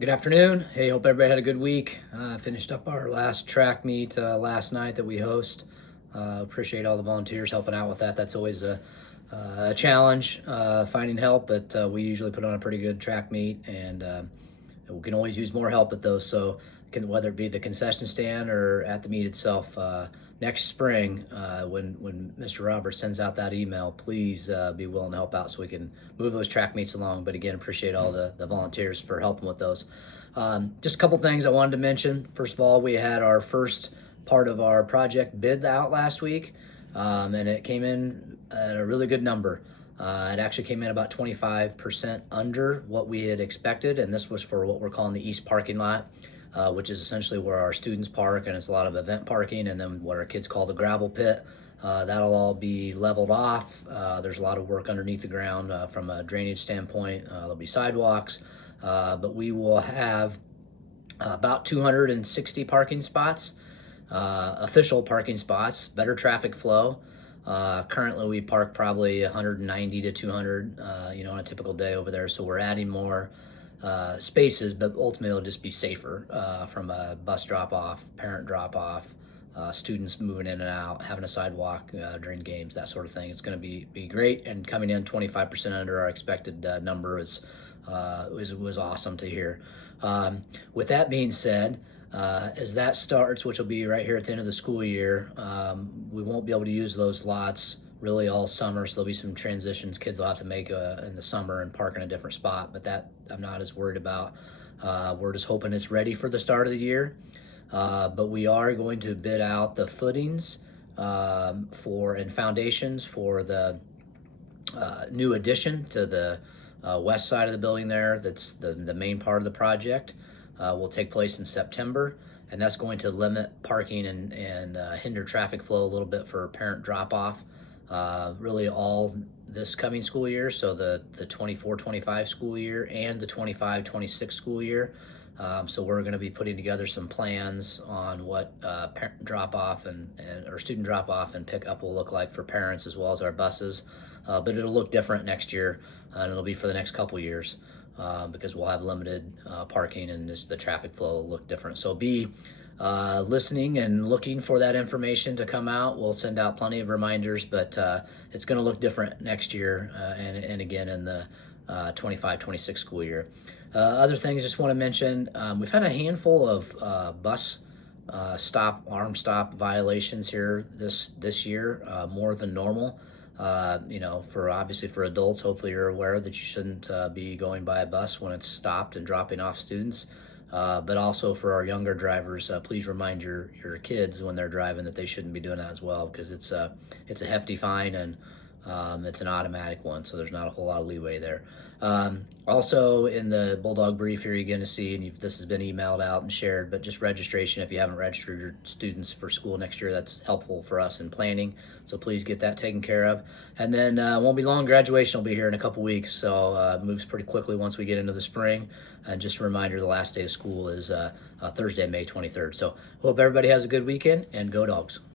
Good afternoon. Hey, hope everybody had a good week. Finished up our last track meet last night that we host. Appreciate all the volunteers helping out with that. That's always a challenge, finding help, but we usually put on a pretty good track meet, and we can always use more help at those. So, whether it be the concession stand or at the meet itself, next spring, when Mr. Roberts sends out that email, please be willing to help out so we can move those track meets along. But again, appreciate all the volunteers for helping with those. Just a couple things I wanted to mention. First of all, we had our first part of our project bid out last week, and it came in at a really good number. It actually came in about 25% under what we had expected, and this was for what we're calling the east parking lot, which is essentially where our students park, and it's a lot of event parking, and then what our kids call the gravel pit. That'll all be leveled off. There's a lot of work underneath the ground from a drainage standpoint. There'll be sidewalks, but we will have about 260 parking spots, official parking spots, better traffic flow. Currently, we park probably 190 to 200, on a typical day over there. So we're adding more spaces, but ultimately it'll just be safer from a bus drop off, parent drop off, students moving in and out, having a sidewalk during games, that sort of thing. It's going to be great, and coming in 25% under our expected number was awesome to hear. With that being said, as that starts, which will be right here at the end of the school year, we won't be able to use those lots really all summer, so there'll be some transitions kids will have to make in the summer and park in a different spot, but that I'm not as worried about. We're just hoping it's ready for the start of the year, but we are going to bid out the footings and foundations for the new addition to the west side of the building there. That's the main part of the project. Will take place in September, and that's going to limit parking and hinder traffic flow a little bit for parent drop-off really all this coming school year, so the 24-25 school year and the 25-26 school year. So we're going to be putting together some plans on what parent drop-off and or student drop-off and pickup will look like for parents, as well as our buses. But it'll look different next year, and it'll be for the next couple years. Because we'll have limited parking, and the traffic flow will look different. So be listening and looking for that information to come out. We'll send out plenty of reminders, but it's going to look different next year and again in the 25-26 school year. Other things I just want to mention, we've had a handful of bus arm stop violations here this year, more than normal. For obviously for adults, hopefully you're aware that you shouldn't be going by a bus when it's stopped and dropping off students. But also for our younger drivers, please remind your kids when they're driving that they shouldn't be doing that as well, because it's a hefty fine, and it's an automatic one, so there's not a whole lot of leeway there. Also, in the Bulldog brief here, you're going to see, and this has been emailed out and shared, but just registration. If you haven't registered your students for school next year, that's helpful for us in planning. So please get that taken care of. And then won't be long. Graduation will be here in a couple weeks, so it moves pretty quickly once we get into the spring. And just a reminder, the last day of school is Thursday, May 23rd. So hope everybody has a good weekend, and go Dogs.